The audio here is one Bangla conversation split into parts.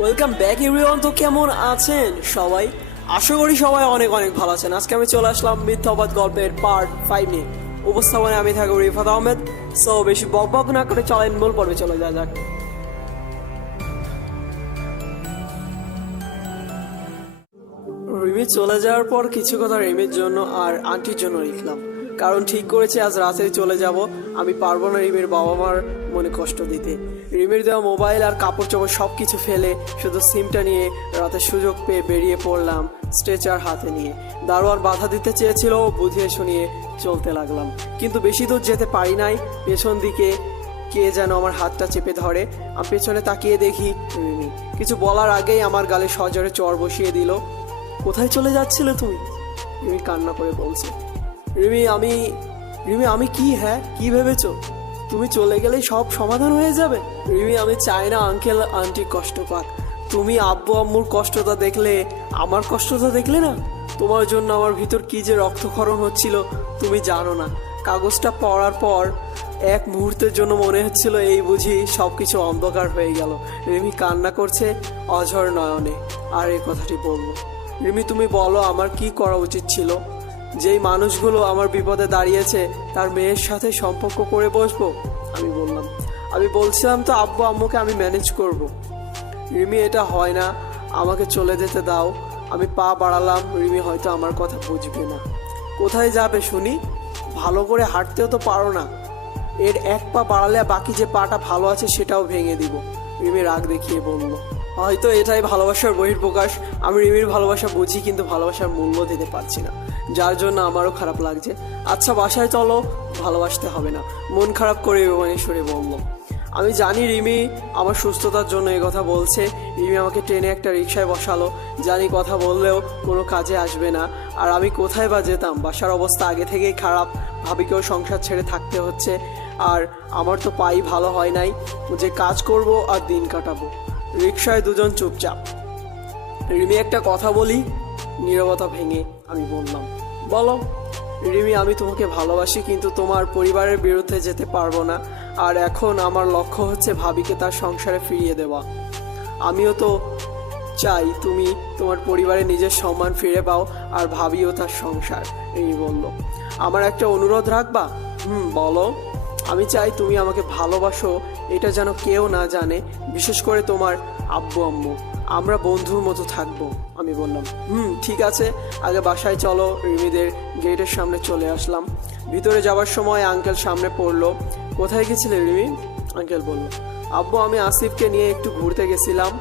Welcome back everyone. তো কেমন আছেন সবাই? আশা করি সবাই অনেক অনেক ভালো আছেন। আজকে আমি চলে আসলাম মিথ্যাবাদ গল্পের পার্ট 5 নিয়ে। উপস্থাপনায় আমি থাকবো রিফাত আহমেদ। সো বেশি বক বক না করে চলেন মূল পর্বে চলে যাওয়া যাক। রিমি চলে যাওয়ার পর কিছু কথা রিমির জন্য আর আন্টির জন্য লিখলাম, কারণ ঠিক করেছি আজ রাতেই চলে যাব। আমি পারবো না রিমির বাবা মার মনে কষ্ট দিতে। রিমির দেওয়া মোবাইল আর কাপড় চোপড় সব কিছু ফেলে শুধু সিমটা নিয়ে রাতের সুযোগ পেয়ে বেরিয়ে পড়লাম স্ট্রেচার হাতে নিয়ে। দারোয়ান বাধা দিতে চেয়েছিল, বুঝিয়ে শুনিয়ে চলতে লাগলাম, কিন্তু বেশি দূর যেতে পারি নাই। পেছন দিকে কে যেন আমার হাতটা চেপে ধরে। আমি পেছনে তাকিয়ে দেখি রিমি। কিছু বলার আগেই আমার গালে সজোরে চড় বসিয়ে দিল। কোথায় চলে যাচ্ছিলে তুমি? রিমি কান্না করে বলছে। রিমি আমি কি? হ্যাঁ, কি ভেবেছো? তুমি চলে গেলেই সব সমাধান হয়ে যাবে? রিমি, আমি চাই না আঙ্কেল আন্টি কষ্ট পাক। তুমি আব্বু আম্মুর কষ্টটা দেখলে আমার কষ্টটা দেখলে না? তোমার জন্য আমার ভিতর কি যে রক্তক্ষরণ হচ্ছিল তুমি জানো না। কাগজটা পড়ার পর এক মুহূর্তের জন্য মনে হচ্ছিল এই বুঝি সবকিছু অন্ধকার হয়ে গেল। রিমি কান্না করছে অঝর নয়নে আর এই কথাটি বলল। রিমি, তুমি বলো আমার কি করা উচিত ছিল? যেই মানুষগুলো আমার বিপদে দাঁড়িয়েছে তার মেয়ের সাথে সম্পর্ক করে বসবো? আমি বলছিলাম তো আব্বু আম্মুকে আমি ম্যানেজ করব। রিমি, এটা হয় না, আমাকে চলে যেতে দাও। আমি পা বাড়ালাম। রিমি হয়তো আমার কথা বুঝবে না। কোথায় যাবে শুনি? ভালো করে হাঁটতেও তো পারো না। এর এক পা বাড়ালে বাকি যে পাটা ভালো আছে সেটাও ভেঙে দিব। রিমি রাগ দেখিয়ে বলল। হয়তো এটাই ভালোবাসার বহিঃপ্রকাশ। আমি রিমির ভালোবাসা বুঝি, কিন্তু ভালোবাসার মূল্য দিতে পারছি না, যার জন্য আমারও খারাপ লাগছে। আচ্ছা বাসায় চলো, ভালোবাসতে হবে না, মন খারাপ করে বিমানেশ্বরে বলল। আমি জানি রিমি আমার সুস্থতার জন্য এই কথা বলছে। রিমি আমাকে ট্রেনে একটা রিক্সায় বসালো। জানি কথা বললেও কোনো কাজে আসবে না। আর আমি কোথায় বা যেতাম? বাসার অবস্থা আগে থেকেই খারাপ। ভাবিকেও সংসার ছেড়ে থাকতে হচ্ছে। আর আমার তো পাই ভালো হয় নাই যে কাজ করব আর দিন কাটাবো। রিক্সায় দুজন চুপচাপ। রিমি, একটা কথা বলি। নীরবতা ভেঙে আমি বললাম, বলো। রিমি, আমি তোমাকে ভালোবাসি, কিন্তু তোমার পরিবারের বিরুদ্ধে যেতে পারবো না। আর এখন আমার লক্ষ্য হচ্ছে ভাবিকে তার সংসারে ফিরিয়ে দেওয়া। আমিও তো চাই তুমি তোমার পরিবারে নিজের সম্মান ফিরে পাও, আর ভাবিও তার সংসার। রিমি বলল, আমার একটা অনুরোধ রাখবা? বলো। আমি চাই তুমি আমাকে ভালোবাসো, এটা যেন কেউ না জানে, বিশেষ করে তোমার আব্বু আম্মু। আমরা বন্ধুর মতো থাকবো। আমি বললাম, ঠিক আছে, আগে বাসায় চলো। রিমিদের গেটের সামনে চলে আসলাম। ভিতরে যাওয়ার সময় আঙ্কেল সামনে পড়লো। কোথায় গেছিলে রিমি? আঙ্কেল বলল, আব্বু আমি আসিফকে নিয়ে একটু ঘুরতে গেছিলাম।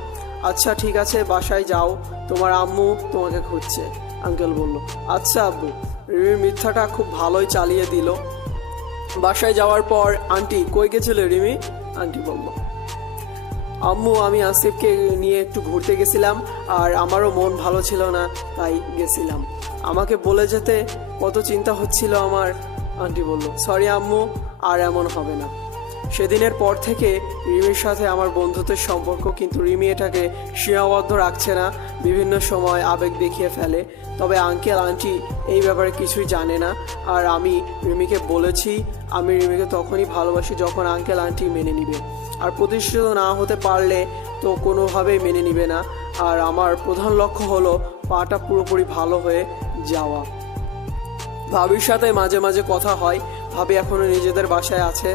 আচ্ছা ঠিক আছে, বাসায় যাও, তোমার আম্মু তোমাকে খুঁজছে। আঙ্কেল বলল, আচ্ছা আব্বু। রিমির মিথ্যাটা খুব ভালোই চালিয়ে দিল। বাসায় যাওয়ার পর, আন্টি কই গেছিলে রিমি? আন্টি বলল, আম্মু আমি আসিফকে নিয়ে একটু ঘুরতে গেছিলাম, আর আমারও মন ভালো ছিল না, তাই গেছিলাম। আমাকে বলে যেতে কত চিন্তা হচ্ছিল আমার। আন্টি বলল, সরি আম্মু, আর এমন হবে না। সেদিনের পর থেকে রিমির সাথে আমার বন্ধুত্বের সম্পর্ক, কিন্তু রিমি এটাকে সীমাবদ্ধ রাখছে না, বিভিন্ন সময় আবেগ দেখিয়ে ফেলে। তবে আঙ্কেল আন্টি এই ব্যাপারে কিছুই জানে না। আর আমি রিমিকে বলেছি আমি রিমিকে তখনই ভালোবাসি যখন আঙ্কেল আন্টি মেনে নিবে। আর প্রতিষ্ঠিত না হতে পারলে তো কোনোভাবেই মেনে নিবে না। আর আমার প্রধান লক্ষ্য হলো পাটা পুরোপুরি ভালো হয়ে যাওয়া। ভাবির সাথে মাঝে মাঝে কথা হয়। ভাবি এখনো নিজেদের বাসায় আছে।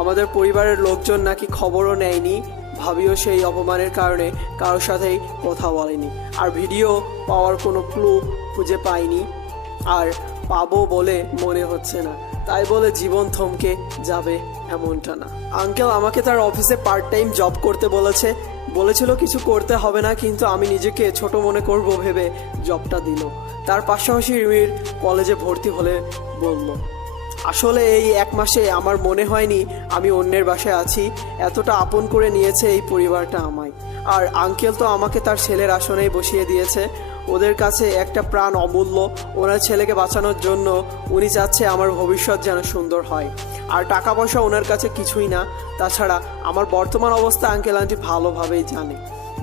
আমাদের পরিবারের লোকজন নাকি খবরও নেয়নি। ভাবিও সেই অপমানের কারণে কারোর সাথেই কথা বলেনি। আর ভিডিও পাওয়ার কোনো ক্লু খুঁজে পাইনি, আর পাবো বলে মনে হচ্ছে না। তাই বলে জীবন থমকে যাবে এমনটা না। আঙ্কেল আমাকে তার অফিসে পার্ট টাইম জব করতে বলেছিল কিছু করতে হবে না, কিন্তু আমি নিজেকে ছোট মনে করব ভেবে জবটা দিল। তার পাশাপাশি রিমির কলেজে ভর্তি হলে বলল। আসলে এই এক মাসে আমার মনে হয়নি আমি অন্যের বাসায় আছি। এতটা আপন করে নিয়েছে এই পরিবারটা আমায়। আর আঙ্কেল তো আমাকে তার ছেলের আসনেই বসিয়ে দিয়েছে। ওদের কাছে একটা প্রাণ অমূল্য। ওনার ছেলেকে বাঁচানোর জন্য উনি চাচ্ছে আমার ভবিষ্যৎ যেন সুন্দর হয়। আর টাকা পয়সা ওনার কাছে কিছুই না। তাছাড়া আমার বর্তমান অবস্থা আঙ্কেল আন্টি ভালোভাবেই জানে।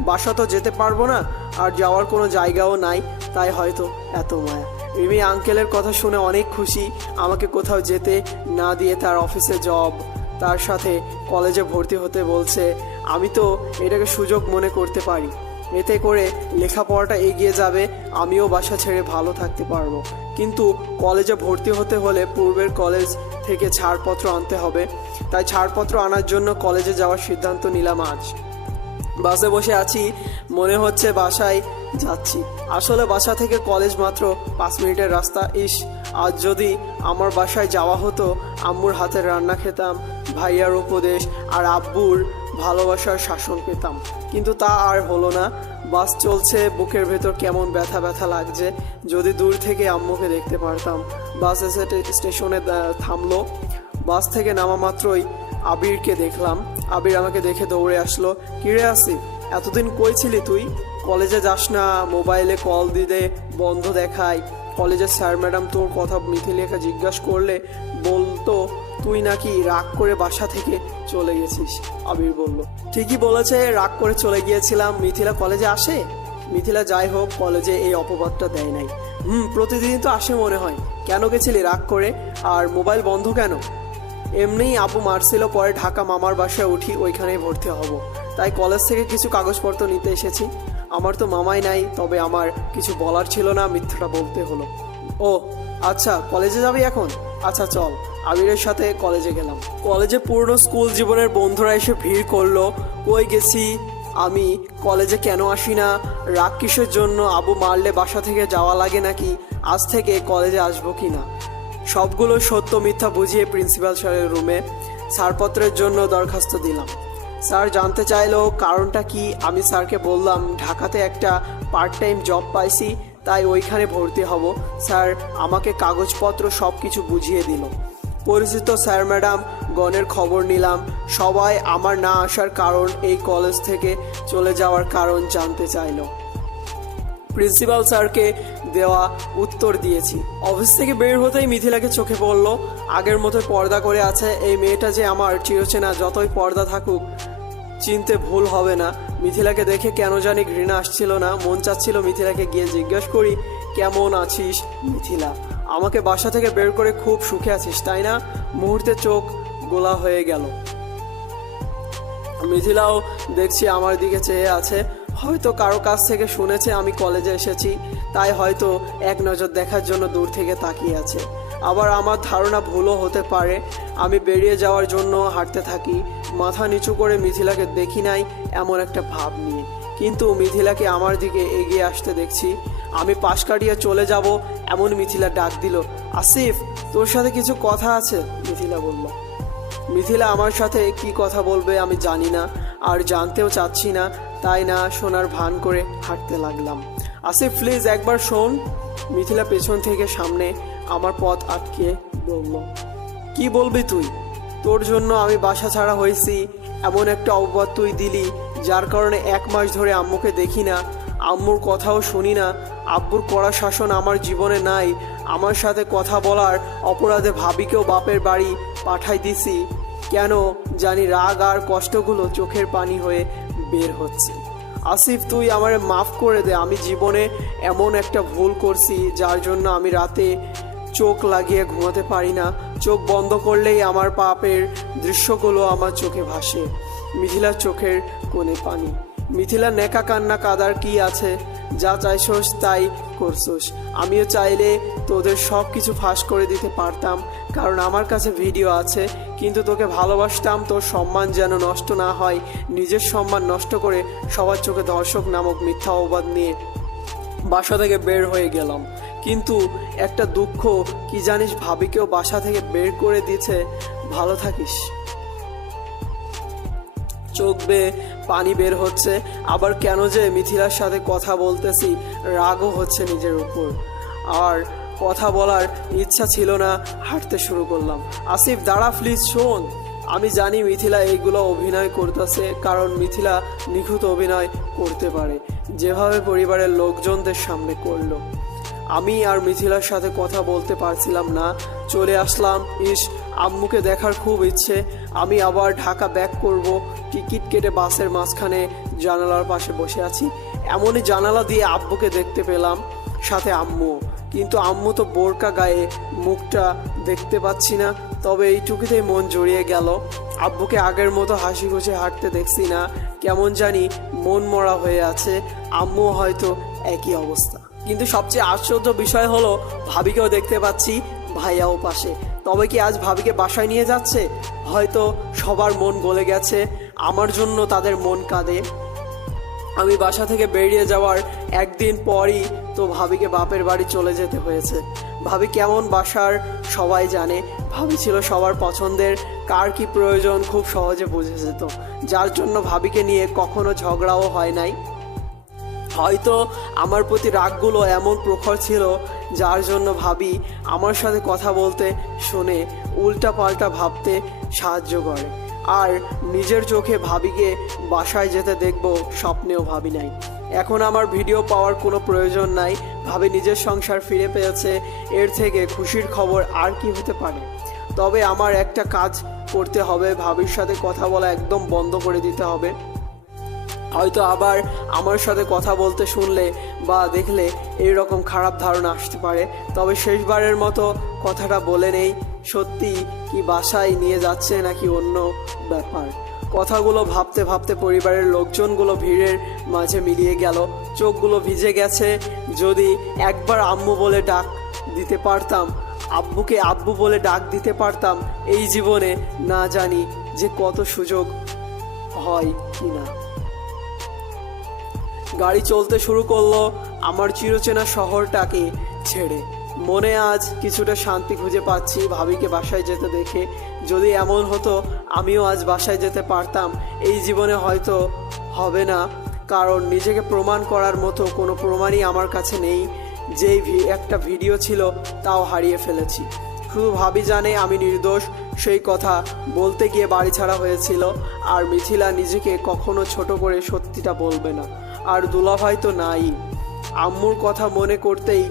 বাসা তো যেতে পারবো না, আর যাওয়ার কোনো জায়গাও নাই, তাই হয়তো এত মায়া। রিমি আঙ্কেলের কথা শুনে অনেক খুশি। আমাকে কোথাও যেতে না দিয়ে তার অফিসে জব, তার সাথে কলেজে ভর্তি হতে বলছে। আমি তো এটাকে সুযোগ মনে করতে পারি। এতে করে লেখাপড়াটা এগিয়ে যাবে, আমিও বাসা ছেড়ে ভালো থাকতে পারবো। কিন্তু কলেজে ভর্তি হতে হলে পূর্বের কলেজ থেকে ছাড়পত্র আনতে হবে, তাই ছাড়পত্র আনার জন্য কলেজে যাওয়ার সিদ্ধান্ত নিলাম আজ। বাসে বসে আছি, মনে হচ্ছে বাসায় যাচ্ছি। আসলে বাসা থেকে কলেজ মাত্র 5 মিনিটের রাস্তা। আজ যদি আমার বাসায় যাওয়া হতো, আম্মুর হাতের রান্না খেতাম, ভাইয়ার উপদেশ আর আব্বুর ভালোবাসার শাসন পেতাম। কিন্তু তা আর হলো না। বাস চলছে, বুকের ভেতর কেমন ব্যথা ব্যথা লাগছে। যদি দূর থেকে আম্মুকে দেখতে পারতাম। বাস এসে স্টেশনে থামলো। বাস থেকে নামা মাত্রই আবিরকে দেখলাম। আবির আমাকে দেখে দৌড়ে আসলো। কিরে আসি, এতদিন কই ছিলি তুই? কলেজে যাস না, মোবাইলে কল দিলে বন্ধ দেখায়। কলেজের স্যার ম্যাডাম তোর কথা মিথিলাকে জিজ্ঞাসা করলে বলতো তুই নাকি রাগ করে বাসা থেকে চলে গেছিস। আবির বলল, ঠিকই বলেছে, রাগ করে চলে গিয়েছিলাম। মিথিলা কলেজে আসে? মিথিলা যাই হোক কলেজে এই অপবাদটা দেয় নাই। প্রতিদিনই তো আসে মনে হয়। কেন গেছিলি রাগ করে? আর মোবাইল বন্ধ কেন? এমনিই আব্বু মারছিল, পরে ঢাকা মামার বাসায় উঠি, ওইখানেই ভর্তি হব, তাই কলেজ থেকে কিছু কাগজপত্র নিতে এসেছি। আমার তো মামাই নাই, তবে আমার কিছু বলার ছিল না, মিথ্যাটা বলতে হলো। ও আচ্ছা, কলেজে যাবি এখন? আচ্ছা চল। আবিরের সাথে কলেজে গেলাম। কলেজে পুরনো স্কুল জীবনের বন্ধুরা এসে ভিড় করলো। কই গেছি আমি? কলেজে কেন আসি না? রাগ কিসের জন্য? আবু মারলে বাসা থেকে যাওয়া লাগে নাকি? আজ থেকে কলেজে আসবো কি না? সবগুলো সত্য মিথ্যা বুঝিয়ে প্রিন্সিপাল স্যারের রুমে ছাড়পত্রের জন্য দরখাস্ত দিলাম। স্যার জানতে চাইলো কারণটা কি। আমি স্যারকে বললাম ঢাকাতে একটা পার্ট টাইম জব পাইছি, তাই ওইখানে ভর্তি হব। স্যার আমাকে কাগজপত্র সব কিছু বুঝিয়ে দিল। পরিচিত স্যার ম্যাডাম গণের খবর নিলাম। সবাই আমার না আসার কারণ, এই কলেজ থেকে চলে যাওয়ার কারণ জানতে চাইলো। প্রিন্সিপাল স্যারকে দেওয়া উত্তর দিয়েছি। অফিস থেকে বের হতেই মিথিলাকে চোখে পড়ল। আগের মতো পর্দা করে আছে। এই মেয়েটা যে আমার চিরচেনা, যতই পর্দা থাকুক চিনতে ভুল হবে না। মিথিলাকে দেখে কেন জানি ঘৃণা আসছিল না। মন চাচ্ছিল মিথিলাকে গিয়ে জিজ্ঞেস করি, কেমন আছিস মিথিলা? আমাকে বাসা থেকে বের করে খুব সুখে আছিস তাই না? মুহূর্তে চোখ গোলা হয়ে গেল। মিথিলাও দেখছি আমার দিকে চেয়ে আছে। হয়তো কারো কাছ থেকে শুনেছে আমি কলেজে এসেছি, তাই হয়তো এক নজর দেখার জন্য দূর থেকে তাকিয়ে আছে। আবার আমার ধারণা ভুলও হতে পারে। আমি বেরিয়ে যাওয়ার জন্য হাঁটতে থাকি, মাথা নিচু করে মিথিলাকে দেখি নাই এমন একটা ভাব নিয়ে। কিন্তু মিথিলাকে আমার দিকে এগিয়ে আসতে দেখছি। আমি পাশ কাটিয়ে চলে যাব এমন মিথিলা ডাক দিল, আসিফ তোর সাথে কিছু কথা আছে। মিথিলা বলল। মিথিলা আমার সাথে কি কথা বলবে আমি জানি না, আর জানতেও চাচ্ছি না, তাই না শোনার ভান করে হাঁটতে লাগলাম। আসিফ প্লিজ একবার শোন। মিথিলা পেছন থেকে সামনে আমার পথ আটকে বলল, কি বলবি তুই? তোর জন্য আমি বাসা ছাড়া হয়েছি, এমন একটা অপবাদ তুই দিলি যার কারণে 1 মাস ধরে আম্মুকে দেখি না, আম্মুর কথাও শুনি না। আব্বুর কড়া শাসন আমার জীবনে নাই। আমার সাথে কথা বলার অপরাধে ভাবিকেও বাপের বাড়ি পাঠাই দিছি। কেন জানি রাগ আর কষ্টগুলো চোখের পানি হয়ে বের হচ্ছে। আসিফ তুই আমারে মাফ করে দে। আমি জীবনে এমন একটা ভুল করছি যার জন্য আমি রাতে চোখ লাগিয়ে ঘুমাতে পারি না। চোখ বন্ধ করলেই আমার পাপের দৃশ্যগুলো আমার চোখে ভাসে। মিথিলার চোখের কোণে পানি। মিথিলা নেকা কান্না কাদার কি আছে? যা চাইছোস তাই করছোস। আমিও চাইলে তোদের সব কিছু ফাঁস করে দিতে পারতাম, কারণ আমার কাছে ভিডিও আছে। কিন্তু তোকে ভালোবাসতাম, তোর সম্মান যেন নষ্ট না হয়। নিজের সম্মান নষ্ট করে সবার চোখে দর্শক নামক মিথ্যা অপবাদ নিয়ে বাসা থেকে বের হয়ে গেলাম। কিন্তু একটা দুঃখ কি জানিস, ভাবিকেও বাসা থেকে বের করে দিয়েছে। ভালো থাকিস। চোখ বেয়ে পানি বের হচ্ছে। আবার কেন যে মিথিলার সাথে কথা বলতেছি, রাগও হচ্ছে নিজের উপর, আর কথা বলার ইচ্ছা ছিল না। হাঁটতে শুরু করলাম। আসিফ দাঁড়া প্লিজ, শোন। আমি জানি মিথিলা এইগুলো অভিনয় করতেছে, কারণ মিথিলা নিখুঁত অভিনয় করতে পারে, যেভাবে পরিবারের লোকজনদের সামনে করলো। আমি আর মিথিলার সাথে কথা বলতে পারছিলাম না। চলে আসলাম। আম্মুকে দেখার খুব ইচ্ছে। আমি আবার ঢাকা ব্যাক করব। টিকিট কেটে বাসের মাঝখানে জানালার পাশে বসে আছি। এমনই জানালা দিয়ে আব্বুকে দেখতে পেলাম, সাথে আম্মু। কিন্তু আম্মু তো বোরকা গায়ে, মুখটা দেখতে পাচ্ছি না। তবে এইটুকুতেই মন জড়িয়ে গেল। আব্বুকে আগের মতো হাসি খুশি হাঁটতে দেখছি না, কেমন জানি মন মরা হয়ে আছে। আম্মু হয়তো একই অবস্থা। কিন্তু সবচেয়ে আশ্চর্য বিষয় হলো ভাবিকেও দেখতে পাচ্ছি, ভাইয়াও পাশে। তবে কি আজ ভাবিকে বাসায় নিয়ে যাচ্ছে? হয়তো সবার মন গলে গেছে, আমার জন্য তাদের মন কাঁদে। আমি বাসা থেকে বেরিয়ে যাওয়ার একদিন পরই তো ভাবিকে বাপের বাড়ি চলে যেতে হয়েছে। ভাবি কেমন বাসার সবাই জানে, ভাবি ছিল সবার পছন্দের, কার কি প্রয়োজন খুব সহজে বুঝে যেত, যার জন্য ভাবিকে নিয়ে কখনো ঝগড়াও হয় নাই। হয়তো আমার প্রতি রাগগুলো এমন প্রখর ছিল যার জন্য ভাবি আমার সাথে কথা বলতে শুনে উল্টা পাল্টা ভাবতে সাহায্য করে। আর নিজের চোখে ভাবিকে বাসায় যেতে দেখব স্বপ্নেও ভাবি নাই। এখন আমার ভিডিও পাওয়ার কোনো প্রয়োজন নাই, ভাবি নিজের সংসার ফিরে পেয়েছে, এর থেকে খুশির খবর আর কি হতে পারে। তবে আমার একটা কাজ করতে হবে, ভাবির সাথে কথা বলা একদম বন্ধ করে দিতে হবে। হয়তো আবার আমার সাথে কথা বলতে শুনলে বা দেখলে এইরকম খারাপ ধারণা আসতে পারে। তবে শেষবারের মতো কথাটা বলে নেই, সত্যি কি বাসায় নিয়ে যাচ্ছে নাকি অন্য ব্যাপার। কথাগুলো ভাবতে ভাবতে পরিবারের লোকজনগুলো ভিড়ের মাঝে মিলিয়ে গেল, চোখগুলো ভিজে গেছে। যদি একবার আম্মু বলে ডাক দিতে পারতাম, আব্বুকে আব্বু বলে ডাক দিতে পারতাম, এই জীবনে না জানি যে কত সুযোগ হয় কিনা। গাড়ি চলতে শুরু করলো আমার চিরচেনা শহরটাকে ছেড়ে। মনে আজ কিছুটা শান্তি খুঁজে পাচ্ছি ভাবিকে বাসায় যেতে দেখে। যদি এমন হতো আমিও আজ বাসায় যেতে পারতাম, এই জীবনে হয়তো হবে না, কারণ নিজেকে প্রমাণ করার মতো কোনো প্রমাণই আমার কাছে নেই। যেই একটা ভিডিও ছিল তাও হারিয়ে ফেলেছি। শুধু ভাবি জানে আমি নির্দোষ, সেই কথা বলতে গিয়ে বাড়ি ছাড়া হয়েছিল। আর মিথিলা নিজেকে কখনো ছোট করে সত্যিটা বলবে না। আর দুলাভাই তো নাই। আম্মুর কথা মনে করতেই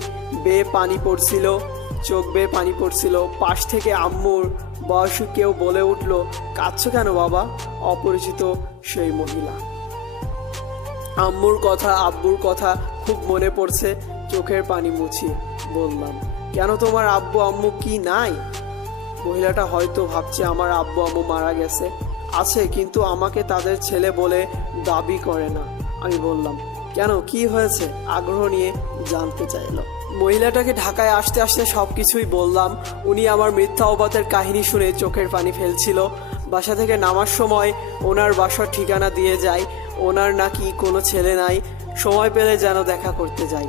বেয়ে পানি পড়ছিল, চোখ বেয়ে পানি পড়ছিল। পাশ থেকে আম্মুর বয়সী কেউ বলে উঠল, কাঁদছো কেন বাবা? অপরিচিত সেই মহিলা। আম্মুর কথা আব্বুর কথা খুব মনে পড়ছে। চোখের পানি মুছিয়ে বললাম, কেন তোমার আব্বু আম্মু কি নাই? মহিলাটা হয়তো ভাবছে আমার আব্বু আম্মু মারা গেছে। আছে, কিন্তু আমাকে তাদের ছেলে বলে দাবি করে না। আমি বললাম, কেন, কি হয়েছে? আগ্রহ নিয়ে জানতে চাইলো। মহিলাটাকে ঢাকায় আসতে আসতে সব কিছুই বললাম। উনি আমার মিথ্যা অবাতের কাহিনী শুনে চোখের পানি ফেলছিল। বাসা থেকে নামার সময় ওনার বাসার ঠিকানা দিয়ে যায়। ওনার নাকি কোনো ছেলে নাই, সময় পেলে যেন দেখা করতে যাই।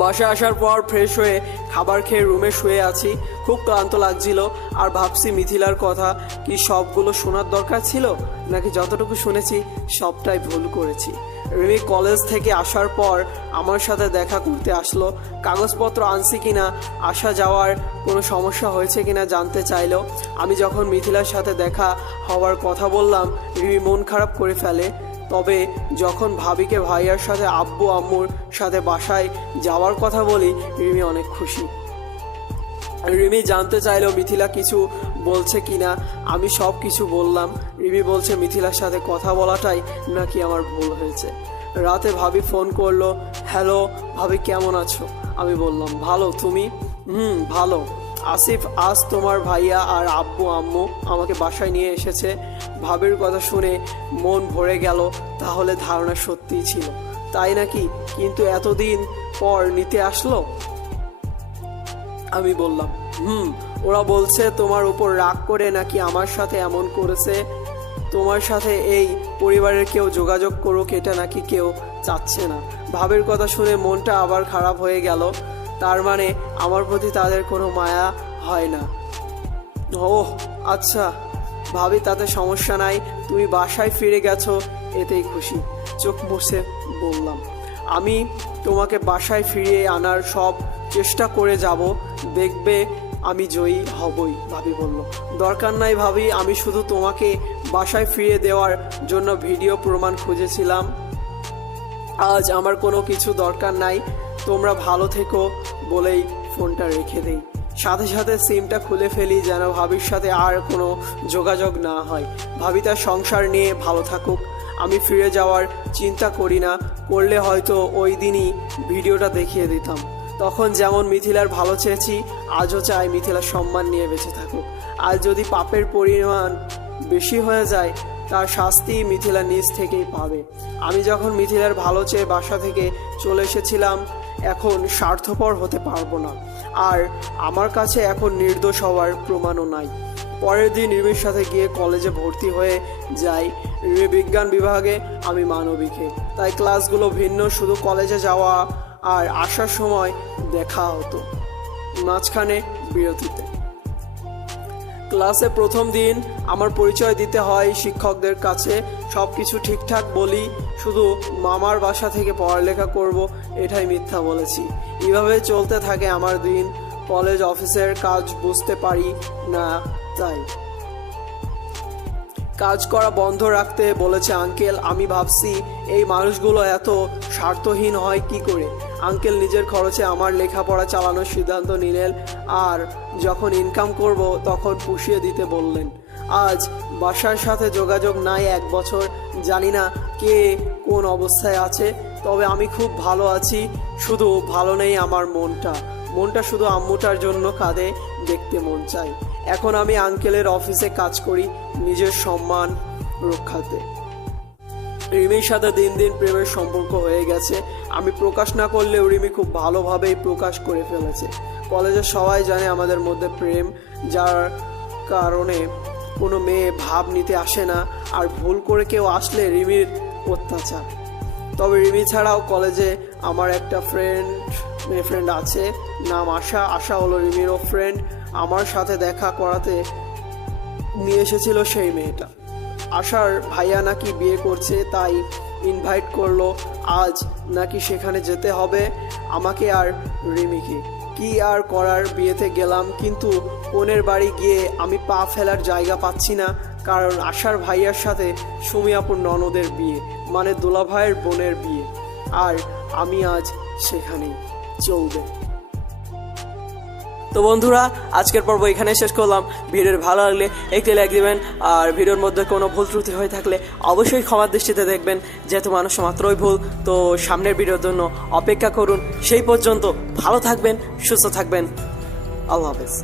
বাসায় আসার পর ফ্রেশ হয়ে খাবার খেয়ে রুমে শুয়ে আছি। খুব ক্লান্ত লাগছিল আর ভাবছি মিথিলার কথা কি সবগুলো শোনার দরকার ছিল, নাকি যতটুকু শুনেছি সবটাই ভুল করেছি। রিমি কলেজ থেকে আসার পর আমার সাথে দেখা করতে আসলো। কাগজপত্র আনছি কিনা, আসা যাওয়ার কোনো সমস্যা হয়েছে কিনা জানতে চাইলো। আমি যখন মিথিলার সাথে দেখা হওয়ার কথা বললাম, রিমি মন খারাপ করে ফেলে। তবে যখন ভাবিকে ভাইয়ার সাথে আব্বু আম্মুর সাথে বাসায় যাওয়ার কথা বলি, রিমি অনেক খুশি। রিমি জানতে চাইলো মিথিলা কিছু বলছে কিনা। আমি সব কিছু বললাম। রিমি বলছে মিথিলার সাথে কথা বলাটাই নাকি আমার ভুল হয়েছে। রাতে ভাবি ফোন করলো, হ্যালো ভাবি কেমন আছো? আমি বললাম, ভালো, তুমি? ভালো। আসিফ, আজ তোমার ভাইয়া আর আব্বু আম্মু আমাকে বাসায় নিয়ে এসেছে। ভাবির কথা শুনে মন ভরে গেল। তাহলে ধারণা সত্যিই ছিল, তাই নাকি? কিন্তু এতদিন পর নিতে আসলো? আমি বললাম, ওরা বলছে তোমার উপর রাগ করে নাকি আমার সাথে এমন করেছে। তোমার সাথে এই পরিবারের কেউ যোগাযোগ করুক এটা নাকি কেউ চাচ্ছে না। ভাবের কথা শুনে মনটা আবার খারাপ হয়ে গেল। তার মানে আমার প্রতি তাদের কোনো মায়া হয় না। ওহ আচ্ছা ভাবি, তাতে সমস্যা নাই, তুমি বাসায় ফিরে গেছো এতেই খুশি। চোখ মুছে বললাম, আমি তোমাকে বাসায় ফিরিয়ে আনার সব চেষ্টা করে যাব, দেখবে আমি জয়ী হবই। ভাবি বলল, দরকার নাই ভাবি, আমি শুধু তোমাকে বাসায় ফিরিয়ে দেওয়ার জন্য ভিডিও প্রমাণ খুঁজেছিলাম। আজ আমার কোনো কিছু দরকার নাই, তোমরা ভালো থেকো বলেই ফোনটা রেখে দেই। সাথে সাথে সিমটা খুলে ফেলি যেন ভাবির সাথে আর কোনো যোগাযোগ না হয়। ভাবি তার সংসার নিয়ে ভালো থাকুক, আমি ফিরে যাওয়ার চিন্তা করি না। করলে হয়তো ওই দিনই ভিডিওটা দেখিয়ে দিতাম। তখন যেমন মিথিলার ভালো চেয়েছি, আজও চাই মিথিলার সম্মান নিয়ে বেঁচে থাকুক। আর যদি পাপের পরিমাণ বেশি হয়ে যায় তার শাস্তি মিথিলা নিজ থেকেই পাবে। আমি যখন মিথিলার ভালো চেয়ে বাসা থেকে চলে এসেছিলাম, এখন স্বার্থপর হতে পারবো না, আর আমার কাছে এখন নির্দোষ হওয়ার প্রমাণও নাই। পরের দিন রিমির সাথে গিয়ে কলেজে ভর্তি হয়ে যাই। রিমি বিজ্ঞান বিভাগে, আমি মানবিকে, তাই ক্লাসগুলো ভিন্ন, শুধু কলেজে যাওয়া আর আসার সময় দেখা হতো, মাঝখানে বিরতিতে। ক্লাসে প্রথম দিন আমার পরিচয় দিতে হয় শিক্ষকদের কাছে, সব কিছু ঠিকঠাক বলি, শুধু মামার বাসা থেকে পড়ালেখা করব এটাই মিথ্যা বলেছি। এভাবে চলতে থাকে আমার দিন। কলেজ অফিসের কাজ বুঝতে পারি না, তাই কাজ করা বন্ধ রাখতে বলেছে আঙ্কেল। আমি ভাবছি এই মানুষগুলো এত স্বার্থহীন হয় কি করে। আঙ্কেল নিজের খরচে আমার লেখাপড়া চালানোর সিদ্ধান্ত নিলেন, আর যখন ইনকাম করব তখন পুষিয়ে দিতে বললেন। আজ বাসার সাথে যোগাযোগ নাই 1 বছর, জানি না কে কোন অবস্থায় আছে, তবে আমি খুব ভালো আছি। শুধু ভালো নেই আমার মনটা শুধু আম্মুটার জন্য কাঁদে, দেখতে মন চায়। এখন আমি আঙ্কেলের অফিসে কাজ করি নিজের সম্মান রক্ষাতে। রিমির সাথে দিন দিন প্রেমের সম্পর্ক হয়ে গেছে। আমি প্রকাশ না করলেও রিমি খুব ভালোভাবেই প্রকাশ করে ফেলেছে। কলেজের সবাই জানে আমাদের মধ্যে প্রেম, যার কারণে কোনো মেয়ে ভাব নিতে আসে না, আর ভুল করে কেউ আসলে রিমির অত্যাচার। তবে রিমি ছাড়াও কলেজে আমার একটা মেয়ে ফ্রেন্ড আছে, নাম আশা হলো রিমিরও ফ্রেন্ড। আমার সাথে দেখা করাতে নিয়ে এসেছিল সেই মেয়েটা। আশার ভাইয়া নাকি বিয়ে করছে, তাই ইনভাইট করলো। আজ নাকি সেখানে যেতে হবে আমাকে আর রিমিকে। কি আর করার, বিয়েতে গেলাম, কিন্তু বোনের বাড়ি গিয়ে আমি পা ফেলার জায়গা পাচ্ছি না, কারণ আশার ভাইয়ার সাথে সুমিয়াপুর ননদের বিয়ে, মানে দুলাভাইয়ের বোনের বিয়ে, আর আমি আজ সেখানেই। চলবে। তো বন্ধুরা, আজকের পর্ব এখানে শেষ করলাম। ভিডিওর ভালো লাগলে একটি লাইক দিবেন, আর ভিডিওর মধ্যে কোনো ভুল ত্রুটি হয়ে থাকলে অবশ্যই ক্ষমার দৃষ্টিতে দেখবেন, যেহেতু মানুষ মাত্রই ভুল। তো সামনের ভিডিওর জন্য অপেক্ষা করুন। সেই পর্যন্ত ভালো থাকবেন, সুস্থ থাকবেন। আল্লাহ হাফেজ।